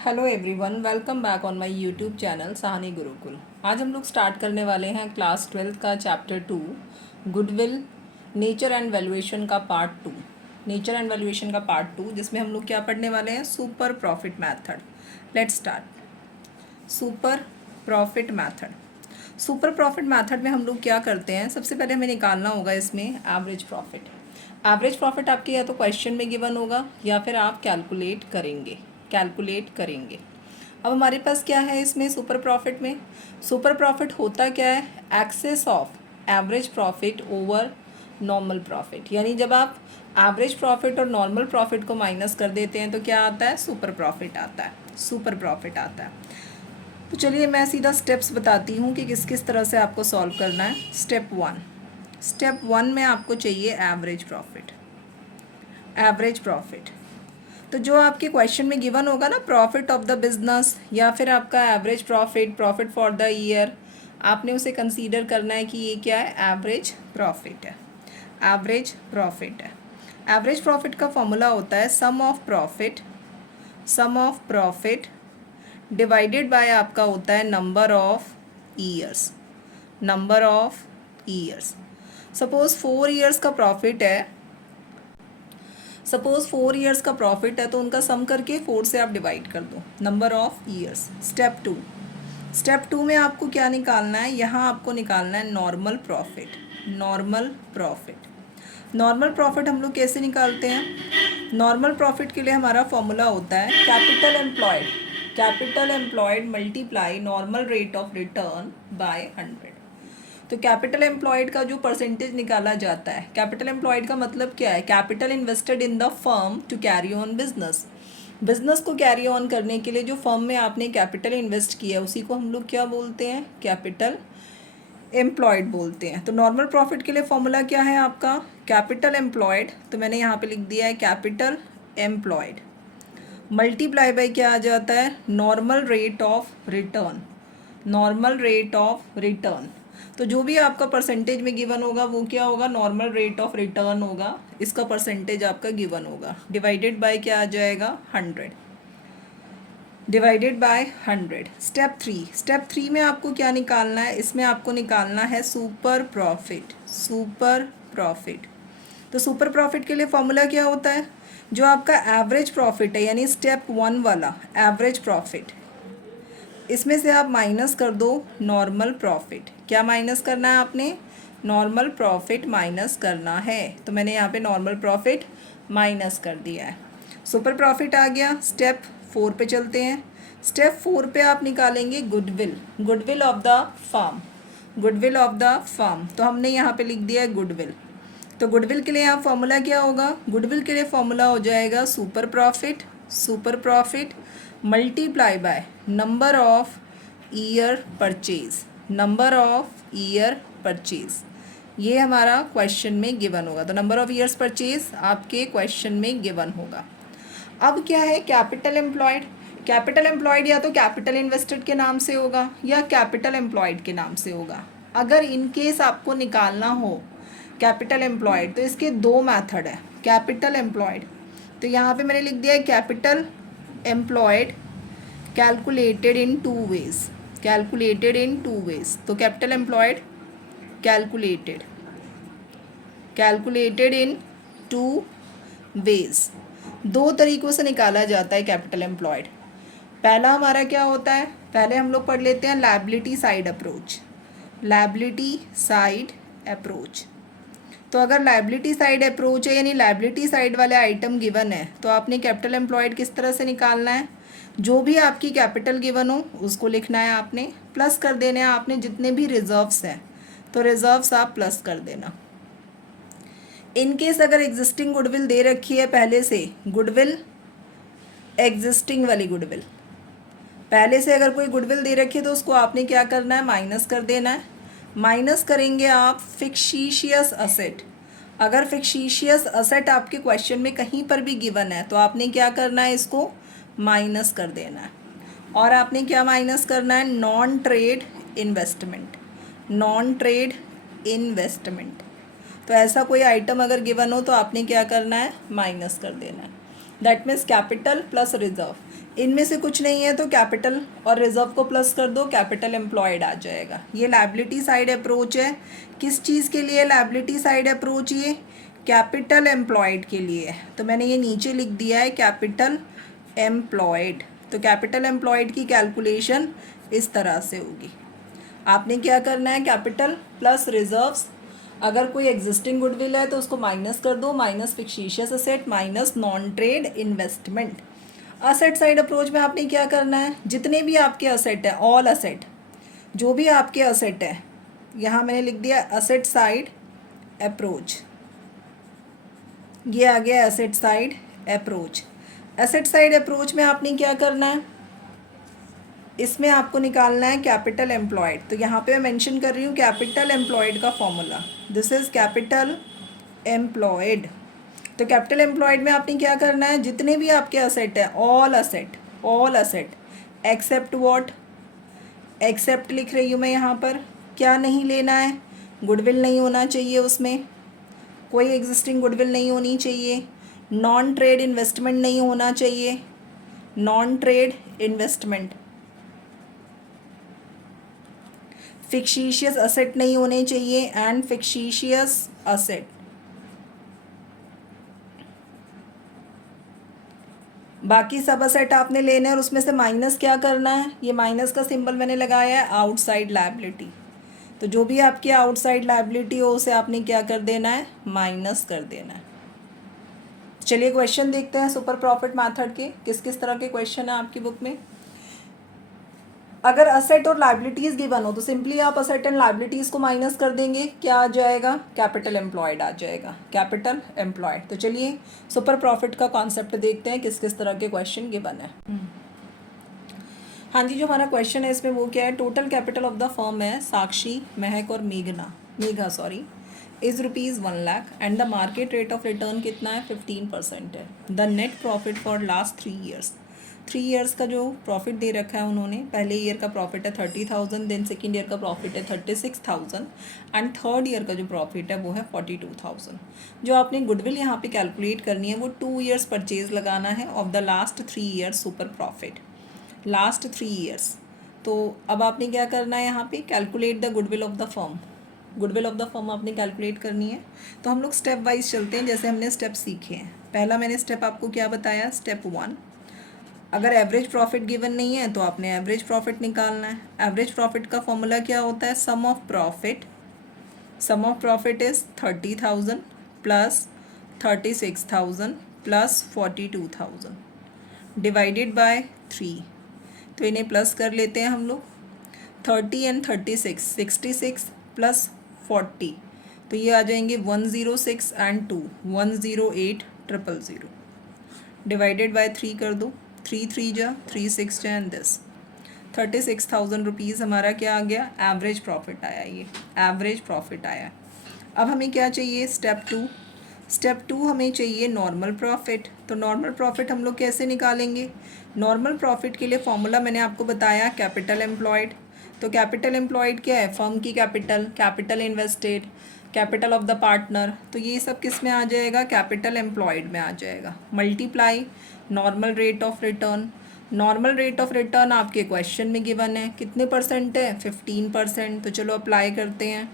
Hello everyone, welcome back on my YouTube channel Sahani Gurukul. आज हम लोग स्टार्ट करने वाले हैं क्लास 12th का chapter 2 goodwill nature and valuation का पार्ट 2। नेचर एंड वैल्यूएशन का पार्ट 2 जिसमें हम लोग क्या पढ़ने वाले हैं, super profit method. Let's start. Super profit method. Super profit method में हम लोग क्या करते हैं, सबसे पहले हमें निकालना होगा इसमें एवरेज प्रॉफिट। एवरेज प्रॉफिट आपके या तो क्वेश्चन में गिवन होगा या फिर आप कैलकुलेट करेंगे। अब हमारे पास क्या है इसमें सुपर प्रॉफिट में, सुपर प्रॉफिट होता क्या है, excess of average profit over normal profit. यानी जब आप एवरेज प्रॉफिट और नॉर्मल प्रॉफिट को माइनस कर देते हैं तो क्या आता है, सुपर प्रॉफिट आता है। सुपर प्रॉफिट आता है। तो चलिए मैं सीधा स्टेप्स बताती हूँ कि किस किस तरह से आपको सॉल्व करना है। स्टेप वन में आपको चाहिए एवरेज प्रॉफिट। एवरेज प्रॉफिट तो जो आपके क्वेश्चन में गिवन होगा ना, प्रॉफिट ऑफ द बिजनेस या फिर आपका average profit, profit for the year, आपने उसे कंसीडर करना है कि ये क्या है, एवरेज प्रॉफिट है। एवरेज प्रॉफिट है। एवरेज प्रॉफिट का फॉर्मूला होता है sum of profit divided by आपका होता है number of years. Number of years. Suppose 4 years का प्रॉफिट है, सपोज 4 ईयर्स का प्रॉफिट है तो उनका सम करके 4 से आप डिवाइड कर दो, number of years. Step two में आपको क्या निकालना है, यहाँ आपको निकालना है नॉर्मल प्रॉफिट। नॉर्मल प्रॉफिट हम लोग कैसे निकालते हैं, नॉर्मल प्रॉफिट के लिए हमारा फॉर्मूला होता है capital employed multiply normal rate of return by 100। तो कैपिटल एम्प्लॉयड का जो परसेंटेज निकाला जाता है, कैपिटल एम्प्लॉयड का मतलब क्या है, capital invested in the firm to carry on business को कैरी ऑन करने के लिए जो फर्म में आपने कैपिटल इन्वेस्ट किया है उसी को हम लोग क्या बोलते हैं, कैपिटल एम्प्लॉयड बोलते हैं। तो नॉर्मल प्रॉफिट के लिए फॉर्मूला क्या है आपका, कैपिटल एम्प्लॉयड, तो मैंने यहाँ पे लिख दिया है कैपिटल एम्प्लॉयड मल्टीप्लाई बाय क्या आ जाता है, normal rate of return. Normal rate of return तो जो भी आपका परसेंटेज में गिवन होगा वो क्या होगा, नॉर्मल रेट ऑफ रिटर्न होगा, इसका परसेंटेज आपका गिवन होगा, डिवाइडेड बाय क्या आ जाएगा, 100। Divided by 100। स्टेप थ्री में आपको क्या निकालना है, इसमें आपको निकालना है सुपर प्रॉफिट। तो सुपर प्रॉफिट के लिए फॉर्मूला क्या होता है, जो आपका एवरेज प्रॉफिट है यानी स्टेप 1 वाला एवरेज प्रॉफिट, इसमें से आप माइनस कर दो नॉर्मल प्रॉफिट। क्या माइनस करना है आपने, नॉर्मल प्रॉफिट माइनस करना है। तो मैंने यहाँ पे नॉर्मल प्रॉफिट माइनस कर दिया है, सुपर प्रॉफिट आ गया। स्टेप 4 पे चलते हैं। स्टेप 4 पे आप निकालेंगे गुडविल ऑफ द फर्म। तो हमने यहाँ पे लिख दिया है गुडविल। तो गुडविल के लिए यहाँ फॉर्मूला क्या होगा, गुडविल के लिए फॉर्मूला हो जाएगा super profit multiply by number of year purchase. ये हमारा क्वेश्चन में गिवन होगा। तो नंबर ऑफ ईयर्स परचेज आपके क्वेश्चन में गिवन होगा। अब क्या है, कैपिटल एम्प्लॉयड या तो कैपिटल इन्वेस्टेड के नाम से होगा या कैपिटल एम्प्लॉयड के नाम से होगा। अगर इन केस आपको निकालना हो कैपिटल एम्प्लॉयड तो इसके 2 मेथड है। कैपिटल एम्प्लॉयड तो यहाँ पे मैंने लिख दिया है capital employed calculated in two ways. तो capital employed calculated in 2 ways, 2 तरीक़ों से निकाला जाता है कैपिटल एम्प्लॉयड। पहला हमारा क्या होता है, पहले हम लोग पढ़ लेते हैं लायबिलिटी साइड अप्रोच। तो अगर लायबिलिटी साइड अप्रोच है यानी लायबिलिटी साइड वाले आइटम गिवन है तो आपने कैपिटल एम्प्लॉयड किस तरह से निकालना है, जो भी आपकी कैपिटल गिवन हो उसको लिखना है आपने, प्लस कर देना है आपने जितने भी रिजर्व्स हैं तो रिजर्व्स आप प्लस कर देना। इनकेस अगर एग्जिस्टिंग गुडविल दे रखी है पहले से, एग्जिस्टिंग वाली गुडविल पहले से अगर कोई गुडविल दे रखी है तो उसको आपने क्या करना है, माइनस कर देना है। माइनस करेंगे आप फिक्शिशियस असेट। अगर फिक्शिशियस असेट आपके क्वेश्चन में कहीं पर भी गिवन है तो आपने क्या करना है, इसको माइनस कर देना है। और आपने क्या माइनस करना है, नॉन ट्रेड इन्वेस्टमेंट। तो ऐसा कोई आइटम अगर गिवन हो तो आपने क्या करना है, माइनस कर देना है। That means capital plus reserve, इनमें से कुछ नहीं है तो कैपिटल और रिजर्व को प्लस कर दो, कैपिटल एम्प्लॉयड आ जाएगा। ये लायबिलिटी साइड अप्रोच है। किस चीज़ के लिए लायबिलिटी साइड अप्रोच? ये कैपिटल एम्प्लॉयड के लिए है। तो मैंने ये नीचे लिख दिया है कैपिटल एम्प्लॉयड। तो कैपिटल एम्प्लॉयड की कैलकुलेशन इस तरह से होगी। आपने क्या करना है, कैपिटल प्लस रिजर्व्स, अगर कोई एग्जिस्टिंग गुडविल है तो उसको माइनस कर दो, minus fictitious asset minus non trade investment. Asset side approach में आपने क्या करना है, जितने भी आपके असेट है, ऑल असेट, जो भी आपके असेट है, यहाँ मैंने लिख दिया असेट साइड अप्रोच। ये आ गया asset side approach. Asset side approach में आपने क्या करना है, इसमें आपको निकालना है कैपिटल एम्प्लॉयड। तो यहाँ पे मैं मेंशन कर रही हूँ कैपिटल एम्प्लॉयड का formula, this is capital employed. तो कैपिटल एम्प्लॉयड में आपने क्या करना है, जितने भी आपके असेट है, all asset except what, except लिख रही हूँ मैं यहाँ पर, क्या नहीं लेना है, गुडविल नहीं होना चाहिए उसमें, कोई एग्जिस्टिंग गुडविल नहीं होनी चाहिए, नॉन ट्रेड इन्वेस्टमेंट नहीं होना चाहिए, नॉन ट्रेड इन्वेस्टमेंट, फिक्शिशियस असेट नहीं होने चाहिए एंड फिक्शिशियस असेट, बाकी सब असेट आपने लेने हैं और उसमें से माइनस क्या करना है, ये माइनस का सिंबल मैंने लगाया है आउटसाइड लायबिलिटी। तो जो भी आपकी आउटसाइड लायबिलिटी हो उसे आपने क्या कर देना है, माइनस कर देना है। चलिए क्वेश्चन देखते हैं सुपर प्रॉफिट मेथड के, किस किस तरह के क्वेश्चन है आपकी बुक में। अगर असेट और लायबिलिटीज़ गिवन हो तो सिंपली आप असेट एंड लायबिलिटीज़ को माइनस कर देंगे, क्या आ जाएगा, कैपिटल एम्प्लॉयड आ जाएगा, कैपिटल एम्प्लॉयड। तो चलिए सुपर प्रॉफिट का कॉन्सेप्ट देखते हैं, किस किस तरह के क्वेश्चन गिवन है। हाँ जी, जो हमारा क्वेश्चन है इसमें वो क्या है, total capital of the firm है साक्षी, महक और Megha is ₹1,00,000 and the market rate of return कितना है, 15% है। The net profit for last 3 years, 3 years का जो प्रॉफिट दे रखा है उन्होंने, पहले ईयर का प्रॉफिट है 30,000, देन सेकेंड ईयर का प्रॉफिट है 36,000 एंड थर्ड ईयर का जो प्रॉफिट है वो है 42,000। जो आपने गुडविल यहाँ पे कैलकुलेट करनी है वो 2 ईयर्स परचेज लगाना है of the last 3 years super profit, last 3 years. तो अब आपने क्या करना है, यहाँ पे calculate the goodwill of the firm, goodwill of the firm आपने कैलकुलेट करनी है। तो हम लोग स्टेप वाइज चलते हैं, जैसे हमने स्टेप सीखे हैं। पहला मैंने स्टेप आपको क्या बताया, स्टेप 1, अगर एवरेज प्रॉफिट गिवन नहीं है तो आपने एवरेज प्रॉफिट निकालना है। एवरेज प्रॉफिट का फॉर्मूला क्या होता है, sum of profit is 30,000 plus 36,000 plus 42,000 divided by 3। तो इन्हें प्लस कर लेते हैं हम लोग, 30 एंड 36 66 प्लस 40, तो ये आ जाएंगे 106 एंड 2 108,000 डिवाइडेड बाय 3 कर दो, 3 3 जा 3 6 जा एंड दिस 36,000 रुपीज़ हमारा क्या आ गया, एवरेज प्रॉफिट आया, ये एवरेज प्रॉफिट आया। अब हमें क्या चाहिए, स्टेप टू हमें चाहिए नॉर्मल प्रॉफिट। तो नॉर्मल प्रॉफिट हम लोग कैसे निकालेंगे, नॉर्मल प्रॉफिट के लिए फॉर्मूला मैंने आपको बताया कैपिटल एम्प्लॉयड। तो कैपिटल एम्प्लॉयड क्या है, फर्म की capital invested, capital of the partner, तो ये सब किस में आ जाएगा, कैपिटल एम्प्लॉयड में आ जाएगा, multiply normal rate of return. Normal rate of return आपके क्वेश्चन में गिवन है, कितने परसेंट है, 15%। तो चलो अप्लाई करते हैं,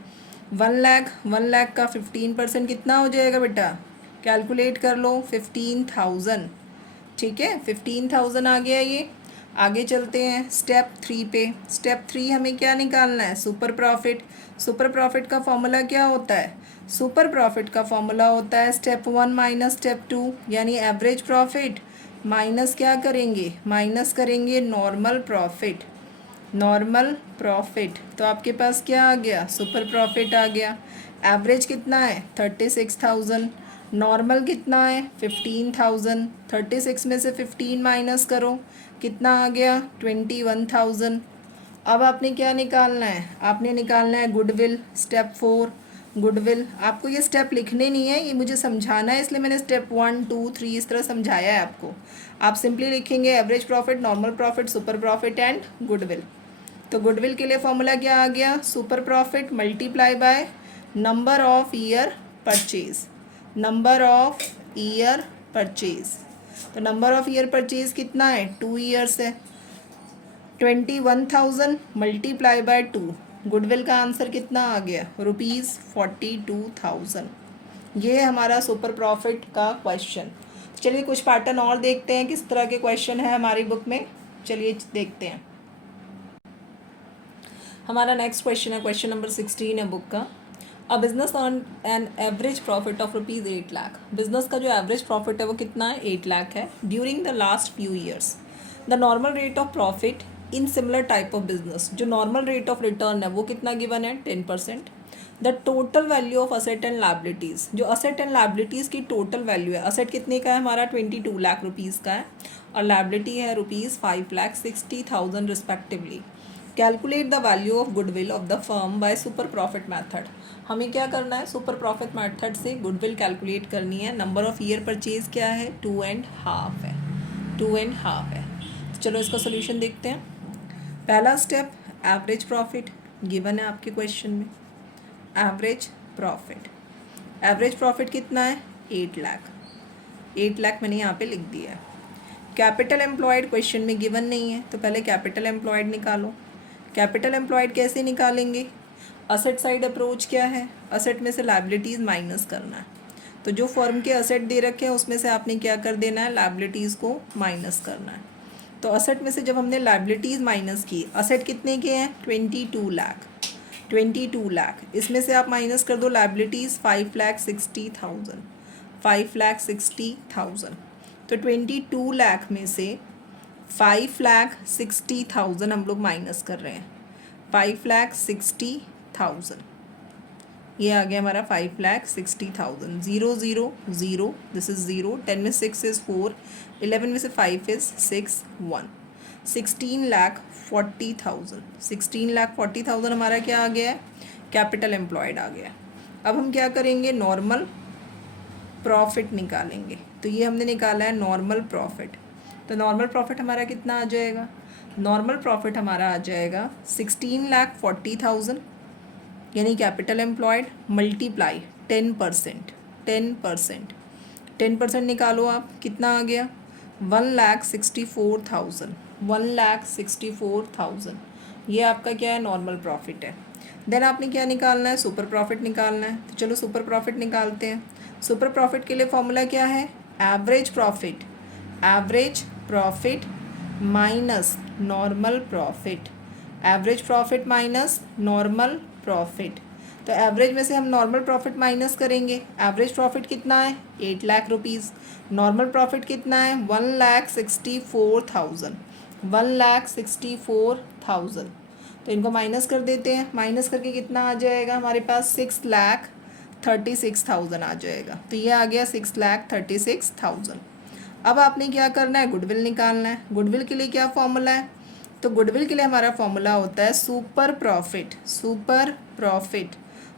1 लाख का 15% कितना हो जाएगा बेटा, कैलकुलेट कर लो, 15,000। ठीक है, 15,000 आ गया ये। आगे चलते हैं स्टेप 3 पे। स्टेप 3 हमें क्या निकालना है, सुपर प्रॉफिट। सुपर प्रॉफिट का फॉर्मूला क्या होता है, सुपर प्रॉफिट का फॉर्मूला होता है स्टेप 1 माइनस स्टेप 2, यानी एवरेज प्रॉफिट माइनस क्या करेंगे, माइनस करेंगे नॉर्मल प्रॉफिट, नॉर्मल प्रॉफिट। तो आपके पास क्या आ गया, सुपर प्रॉफिट आ गया। एवरेज कितना है, 36,000, नॉर्मल कितना है, 15,000। 36 में से 15 माइनस करो, कितना आ गया, 21,000। अब आपने क्या निकालना है, आपने निकालना है गुडविल, स्टेप 4 गुडविल। आपको ये स्टेप लिखने नहीं है, ये मुझे समझाना है, इसलिए मैंने स्टेप 1 2 3 इस तरह समझाया है आपको। आप सिंपली लिखेंगे average profit, normal profit, super profit and goodwill. तो गुडविल के लिए फॉर्मूला क्या आ गया, super profit multiply by number of year purchase, number of year purchase. तो नंबर ऑफ ईयर परचेज कितना है, 2 ईयर्स है। 21,000 मल्टीप्लाई बाय 2, गुडविल का आंसर कितना आ गया, ₹42,000। ये है हमारा सुपर प्रॉफिट का क्वेश्चन। चलिए कुछ पैटर्न और देखते हैं किस तरह के क्वेश्चन है हमारी बुक में। चलिए देखते हैं। हमारा नेक्स्ट क्वेश्चन है, क्वेश्चन नंबर 16 है बुक का। A business earn an average profit of ₹8 lakh. Business का जो एवरेज प्रॉफिट है वो कितना है, 8 लाख है during the last few years. The normal rate of profit in similar type of business, जो नॉर्मल रेट ऑफ रिटर्न है वो कितना गिवन है, 10%। The total value of asset and liabilities, जो असेट एंड लाइबिलिटीज़ की टोटल वैल्यू है, asset कितने का है हमारा, 22 लाख रुपीज़ का है, और लाइबिलिटी है ₹5,60,000 respectively. Calculate the value of goodwill of the firm by super profit method. हमें क्या करना है, सुपर प्रॉफिट मैथड से गुडविल कैलकुलेट करनी है। नंबर ऑफ ईयर परचेज क्या है, 2.5 है, 2.5 है। तो चलो इसका सोल्यूशन देखते हैं। पहला स्टेप, एवरेज प्रॉफिट गिवन है आपके क्वेश्चन में। एवरेज प्रॉफिट, एवरेज प्रॉफिट कितना है, 8 लाख। 8 लाख मैंने यहाँ पे लिख दिया है। कैपिटल एम्प्लॉयड क्वेश्चन में गिवन नहीं है, तो पहले कैपिटल एम्प्लॉयड निकालो। कैपिटल एम्प्लॉयड कैसे निकालेंगे, असेट साइड अप्रोच क्या है, असेट में से लाइबिलिटीज़ माइनस करना है। तो जो फर्म के असेट दे रखे हैं उसमें से आपने क्या कर देना है, लाइबिलिटीज़ को माइनस करना है। तो असेट में से जब हमने लाइबिलिटीज़ माइनस की, असेट कितने के हैं, 22 लाख, 22 लाख। इसमें से आप माइनस कर दो लाइबिलिटीज़, 5,60,000, 5,60,000। तो 22 लाख में से 5,60,000 हम लोग माइनस कर रहे हैं, 5,60,000। ये आ गया हमारा 5,60,000। 0 0 0, दिस इज़ 0, 10 में 6 इज़ 4, 11 में से 5 इज़ 6, 1, 16,40,000। 16,40,000 हमारा क्या आ गया है, कैपिटल एम्प्लॉयड आ गया। अब हम क्या करेंगे, नॉर्मल प्रॉफिट निकालेंगे। तो ये हमने निकाला है नॉर्मल प्रॉफिट। तो नॉर्मल प्रॉफिट हमारा कितना आ जाएगा, नॉर्मल प्रॉफिट हमारा आ जाएगा 16,40,000 यानी कैपिटल एम्प्लॉयड मल्टीप्लाई 10%, 10%, 10% निकालो आप, कितना आ गया, 1,64,000, 1,64,000। ये आपका क्या है, नॉर्मल प्रॉफिट है। देन आपने क्या निकालना है, सुपर प्रॉफिट निकालना है। तो चलो सुपर प्रॉफिट निकालते हैं। सुपर प्रॉफिट के लिए फॉर्मूला क्या है, average profit, average profit minus normal profit, average profit minus normal profit. तो एवरेज में से हम नॉर्मल प्रॉफिट माइनस करेंगे। एवरेज प्रॉफिट कितना है, 8 लाख रुपीज़। नॉर्मल प्रॉफिट कितना है, 1,64,000, 1,64,000। तो इनको माइनस कर देते हैं, माइनस करके कितना आ जाएगा हमारे पास, 6,36,000 आ जाएगा। तो ये आ गया 6,36,000। अब आपने क्या करना है, गुडविल निकालना है। गुडविल के लिए क्या फॉर्मूला है, तो गुडविल के लिए हमारा फॉर्मूला होता है super profit, super profit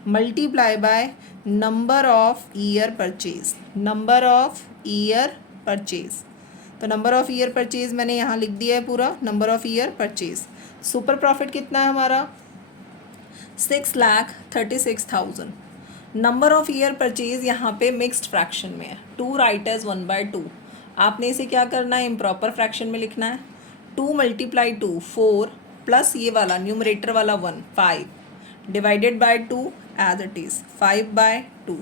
multiply by number of year purchase, number of year purchase. तो नंबर ऑफ ईयर परचेज मैंने यहाँ लिख दिया है पूरा, number of year purchase. Super profit कितना है हमारा, 6,36,000। नंबर ऑफ ईयर परचेज यहाँ पे मिक्स्ड फ्रैक्शन में है, 2 राइट एज 1/2। आपने इसे क्या करना है, इम्प्रॉपर फ्रैक्शन में लिखना है। 2 मल्टीप्लाई 2 4 प्लस ये वाला न्यूमरेटर वाला 1 5 divided by 2 as it is 5/2।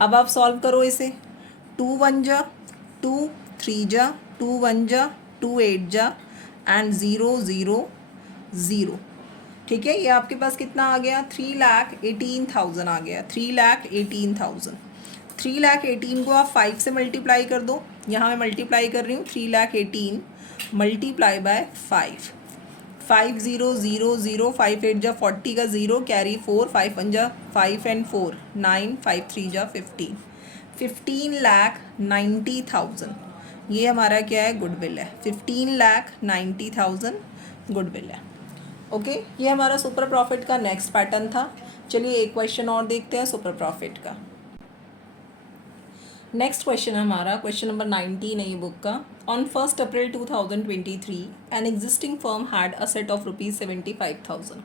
अब आप सॉल्व करो इसे, 2 1 जा 2, 3 जा 2 1 जा 2 8 जा एंड 0 0 0। ठीक है, ये आपके पास कितना आ गया, 3,18,000 आ गया, 3,18,000। 3,18,000 को आप 5 से मल्टीप्लाई कर दो, यहाँ मैं मल्टीप्लाई कर रही हूँ, 3,18,000 मल्टीप्लाई बाय 5, 5 0 0 0, 5 8 जा 40 का 0 कैरी 4, 5 1 जा 5 एंड 4 9, 5 3 जा 15, 15,90,000। ये हमारा क्या है, गुडविल है, 15,90,000 गुडविल है। ओके, ये हमारा सुपर प्रॉफिट का नेक्स्ट पैटर्न था। चलिए एक क्वेश्चन और देखते हैं सुपर प्रॉफिट का। नेक्स्ट क्वेश्चन है हमारा, क्वेश्चन नंबर 19 है ये बुक का। On 1 April 2023 an existing firm had asset of ₹75,000।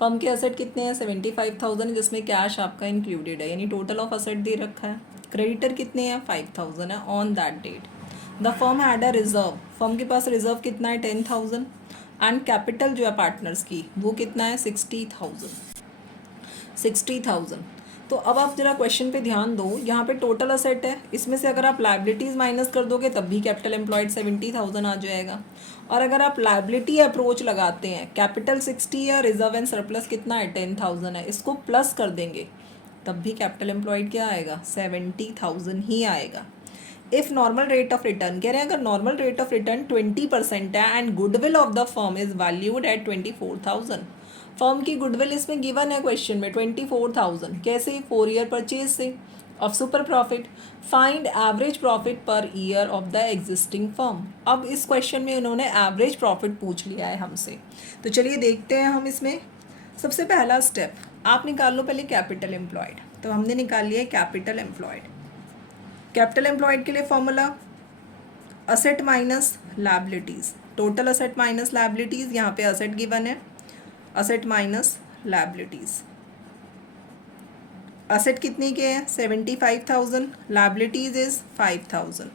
Firm के असेट कितने हैं, 75,000, जिसमें कैश आपका इंक्लूडेड है, यानी टोटल ऑफ असेट दे रखा है। क्रेडिटर कितने हैं, 5,000 है on that date. The firm had a reserve, firm के पास रिजर्व कितना है 10,000 एंड कैपिटल जो है पार्टनर्स की वो कितना है 60,000। तो अब आप जरा क्वेश्चन पे ध्यान दो, यहाँ पे टोटल असेट है, इसमें से अगर आप लाइबिलिटीज़ माइनस कर दोगे तब भी कैपिटल एम्प्लॉयड 70,000 आ जाएगा। और अगर आप लाइबिलिटी अप्रोच लगाते हैं, कैपिटल 60 है, रिजर्व एंड सरप्लस कितना है 10,000 है, इसको प्लस कर देंगे तब भी कैपिटल एम्प्लॉयड क्या आएगा 70,000 ही आएगा। If normal rate of return कह रहे हैं, अगर नॉर्मल रेट ऑफ रिटर्न 20% है and goodwill of the firm is valued at 24,000, firm की गुडविल इसमें गिवन है क्वेश्चन में 24,000, कैसे 4 ईयर परचेज से of super profit, find average profit per year of the existing firm. अब इस क्वेश्चन में उन्होंने एवरेज प्रॉफिट पूछ लिया है हमसे, तो चलिए देखते हैं हम इसमें। सबसे पहला स्टेप आप निकाल लो पहले कैपिटल एम्प्लॉयड, तो हमने निकाल लिया है कैपिटल एम्प्लॉयड। कैपिटल एम्प्लॉयड के लिए formula asset minus liabilities, total asset minus liabilities, यहाँ पे असेट गिवन है, असेट माइनस लायबिलिटीज़। असेट कितने के हैं 75,000, liabilities is 5,000,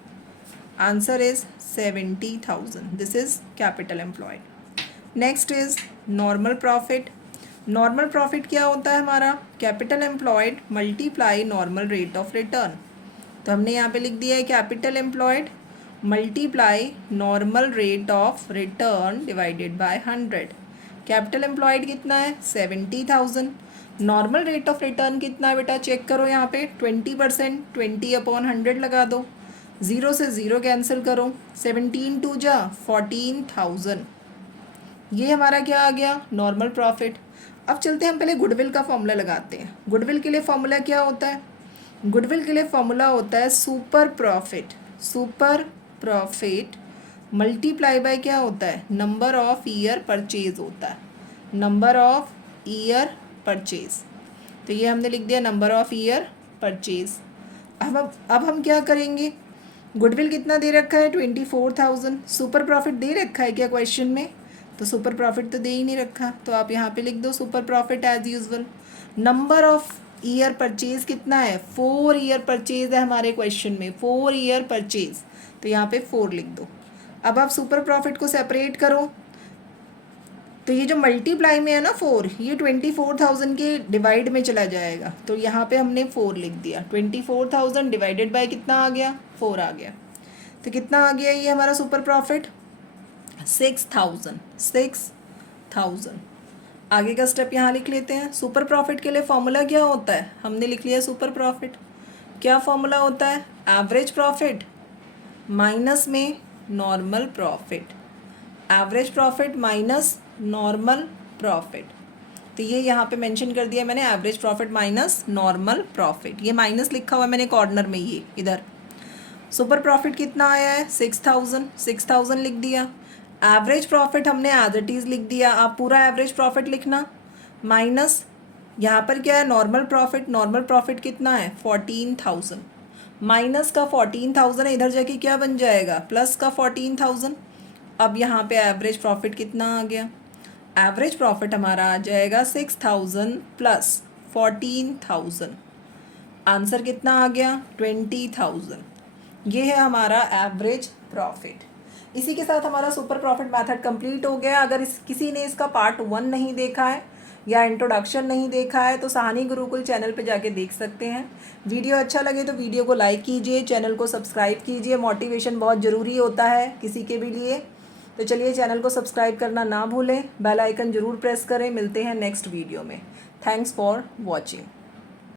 answer is 70,000, this is capital employed. Next is normal profit. Normal profit क्या होता है हमारा, capital employed multiply normal rate of return, तो हमने यहाँ पे लिख दिया है capital employed multiply normal rate of return divided by 100। Capital employed कितना है 70,000, नॉर्मल रेट ऑफ रिटर्न कितना है बेटा चेक करो यहाँ पे 20%, 20/100 लगा दो, 0 से 0 कैंसिल करो, 17 2 जा 14,000, ये हमारा क्या आ गया नॉर्मल प्रॉफिट। अब चलते हैं हम पहले गुडविल का फॉर्मूला लगाते हैं। गुडविल के लिए फॉर्मूला क्या होता है, गुडविल के लिए फॉर्मूला होता है super profit, super profit multiply by क्या होता है नंबर ऑफ ईयर परचेज होता है, नंबर ऑफ ईयर परचेज, तो ये हमने लिख दिया नंबर ऑफ ईयर परचेज। अब हम क्या करेंगे, गुडविल कितना दे रखा है 24,000, सुपर प्रॉफिट दे रखा है क्या क्वेश्चन में, तो सुपर प्रॉफिट तो दे ही नहीं रखा, तो आप यहाँ पे लिख दो super profit as usual. Number of year purchase कितना है 4 ईयर परचेज है हमारे क्वेश्चन में, 4 ईयर परचेज, तो यहाँ पे 4 लिख दो। अब आप सुपर प्रॉफिट को सेपरेट करो, तो ये जो मल्टीप्लाई में है ना 4, ये 24,000 के डिवाइड में चला जाएगा, तो यहाँ पे हमने 4 लिख दिया, 24,000 डिवाइडेड बाय कितना आ गया 4 आ गया, तो कितना आ गया ये हमारा सुपर प्रॉफिट 6,000, 6,000। आगे का स्टेप यहाँ लिख लेते हैं। सुपर प्रॉफिट के लिए फॉर्मूला क्या होता है, हमने लिख लिया सुपर प्रॉफिट, क्या फॉर्मूला होता है एवरेज प्रॉफिट माइनस में normal profit, average profit minus normal profit, तो ये यहाँ पे मेंशन कर दिया मैंने average profit minus normal profit, ये माइनस लिखा हुआ है मैंने कॉर्नर में, ये इधर। सुपर प्रॉफिट कितना आया है 6,000, 6,000 लिख दिया। एवरेज प्रॉफिट हमने एज इट इज़ लिख दिया, आप पूरा एवरेज प्रॉफिट लिखना, माइनस यहाँ पर क्या है नॉर्मल प्रॉफिट, नॉर्मल प्रॉफिट कितना है 14,000, माइनस का 14,000 है, इधर जाके क्या बन जाएगा प्लस का 14,000। अब यहाँ पे एवरेज प्रॉफिट कितना आ गया, एवरेज प्रॉफिट हमारा आ जाएगा 6,000 प्लस 14,000, आंसर कितना आ गया 20,000, ये है हमारा एवरेज प्रॉफिट। इसी के साथ हमारा सुपर प्रॉफिट मेथड कंप्लीट हो गया। अगर किसी ने इसका पार्ट 1 नहीं देखा है या इंट्रोडक्शन नहीं देखा है तो सहानी गुरुकुल चैनल पे जाके देख सकते हैं। वीडियो अच्छा लगे तो वीडियो को लाइक कीजिए, चैनल को सब्सक्राइब कीजिए, मोटिवेशन बहुत ज़रूरी होता है किसी के भी लिए। तो चलिए चैनल को सब्सक्राइब करना ना भूलें, बेल आइकन ज़रूर प्रेस करें। मिलते हैं नेक्स्ट वीडियो में। Thanks for watching.